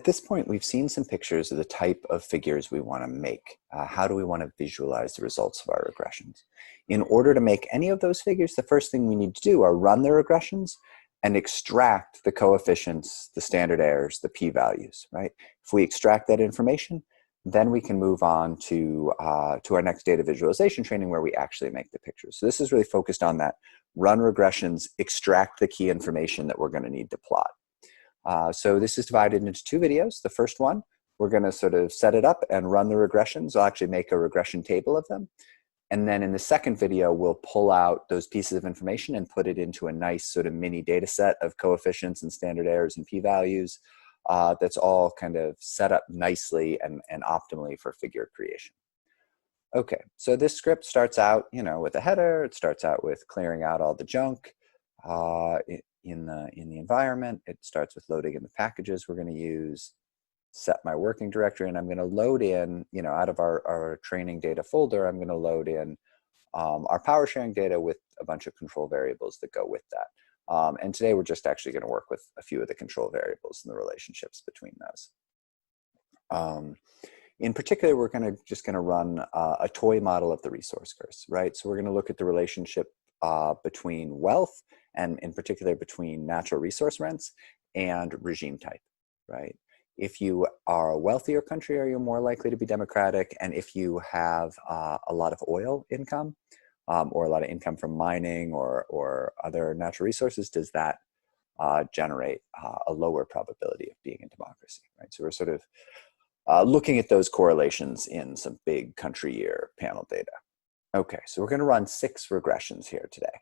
At this point, we've seen some pictures of the type of figures we want to make. How do we want to visualize the results of our regressions? In order to make any of those figures, the first thing we need to do are run the regressions and extract the coefficients, the standard errors, the p-values, right? If we extract that information, then we can move on to our next data visualization training where we actually make the pictures. So this is really focused on that: run regressions, extract the key information that we're going to need to plot. So this is divided into two videos. The first one, we're going to sort of set it up and run the regressions. I'll actually make a regression table of them. And then in the second video, we'll pull out those pieces of information and put it into a nice sort of mini data set of coefficients and standard errors and p-values that's all kind of set up nicely and optimally for figure creation. Okay, so this script starts out, with a header. It starts out with clearing out all the junk in the environment. It starts with loading in the packages we're going to use, set my working directory, and I'm going to load in, out of our training data folder, I'm going to load in our power sharing data with a bunch of control variables that go with that. And today we're just actually going to work with a few of the control variables and the relationships between those. In particular, we're just going to run a toy model of the resource curse, right? So we're going to look at the relationship between wealth, and in particular between natural resource rents and regime type, right? If you are a wealthier country, are you more likely to be democratic? And if you have a lot of oil income or a lot of income from mining or other natural resources, does that generate a lower probability of being in democracy, right? So we're sort of looking at those correlations in some big country year panel data. Okay, so we're going to run 6 regressions here today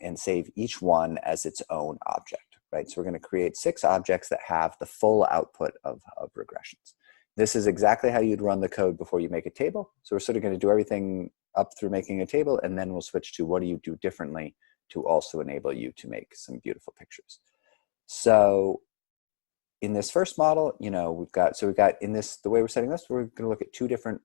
and save each one as its own object, right? So we're going to create 6 objects that have the full output of regressions. This is exactly how you'd run the code before you make a table. So we're sort of going to do everything up through making a table, and then we'll switch to what do you do differently to also enable you to make some beautiful pictures. So in this first model, we've got in this, the way we're setting this, we're going to look at 2 different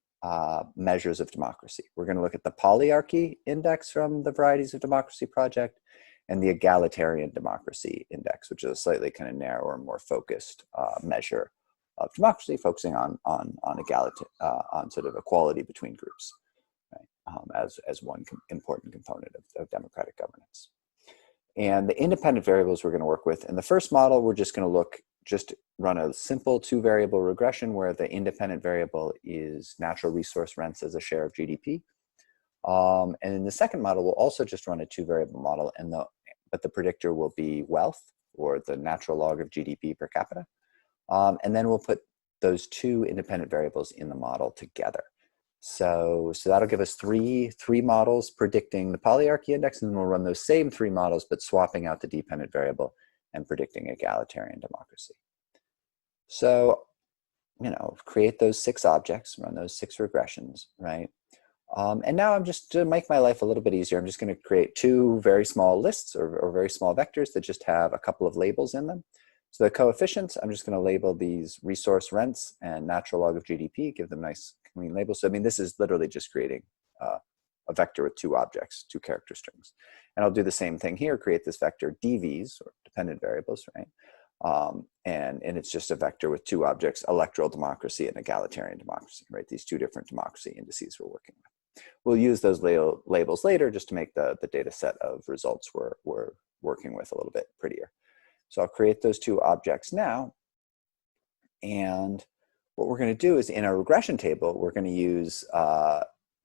measures of democracy. We're going to look at the polyarchy index from the Varieties of Democracy project and the egalitarian democracy index, which is a slightly kind of narrower, more focused measure of democracy, focusing on sort of equality between groups, right? As one important component of democratic governance. And the independent variables we're going to work with in the first model, we're just going to run a simple 2-variable regression where the independent variable is natural resource rents as a share of GDP. And in the second model, we'll also just run a 2-variable model, but the predictor will be wealth, or the natural log of GDP per capita. And then we'll put those 2 independent variables in the model together. So that'll give us three models predicting the polyarchy index, and then we'll run those same 3 models, but swapping out the dependent variable and predicting egalitarian democracy. So, create those 6 objects, run those 6 regressions, right? And now I'm just, to make my life a little bit easier, I'm just going to create 2 very small lists or very small vectors that just have a couple of labels in them. So the coefficients, I'm just going to label these resource rents and natural log of GDP, give them nice clean labels. So this is literally just creating a vector with 2 objects, 2 character strings. And I'll do the same thing here, create this vector DVs, or dependent variables, right? And it's just a vector with 2 objects, electoral democracy and egalitarian democracy, right? These 2 different democracy indices we're working with. We'll use those labels later just to make the data set of results we're working with a little bit prettier. So I'll create those 2 objects now. And what we're going to do is, in our regression table, we're going to use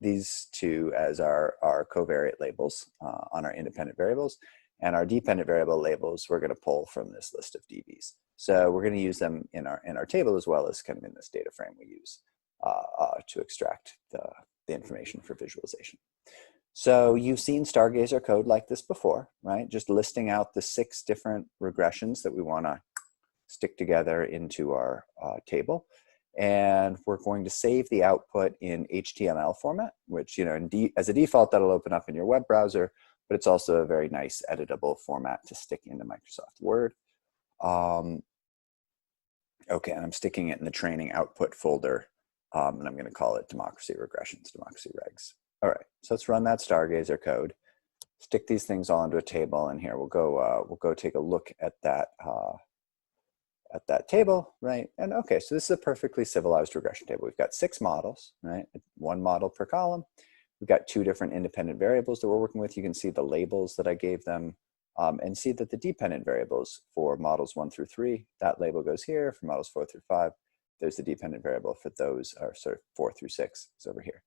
these 2 as our covariate labels on our independent variables. And our dependent variable labels, we're going to pull from this list of DVs. So we're going to use them in our table, as well as kind of in this data frame we use to extract the information for visualization. So you've seen Stargazer code like this before, right? Just listing out the 6 different regressions that we want to stick together into our table. And we're going to save the output in HTML format, which, as a default, that'll open up in your web browser, but it's also a very nice editable format to stick into Microsoft Word. Okay, and I'm sticking it in the training output folder, and I'm going to call it democracy regressions, democracy regs. All right, so let's run that Stargazer code, stick these things all into a table, and here we'll go take a look at that at that table, right? And okay, so this is a perfectly civilized regression table. We've got 6 models, right? 1 model per column. We've got 2 different independent variables that we're working with. You can see the labels that I gave them, and see that the dependent variables for models 1 through 3, that label goes here. For models 4 through 5, there's the dependent variable for those, or sort of 4 through 6 is over here.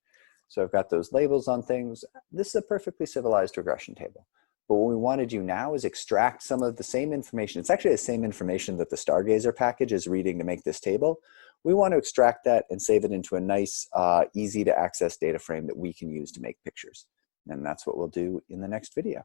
So I've got those labels on things. This is a perfectly civilized regression table. But what we want to do now is extract some of the same information. It's actually the same information that the Stargazer package is reading to make this table. We want to extract that and save it into a nice, easy to access data frame that we can use to make pictures. And that's what we'll do in the next video.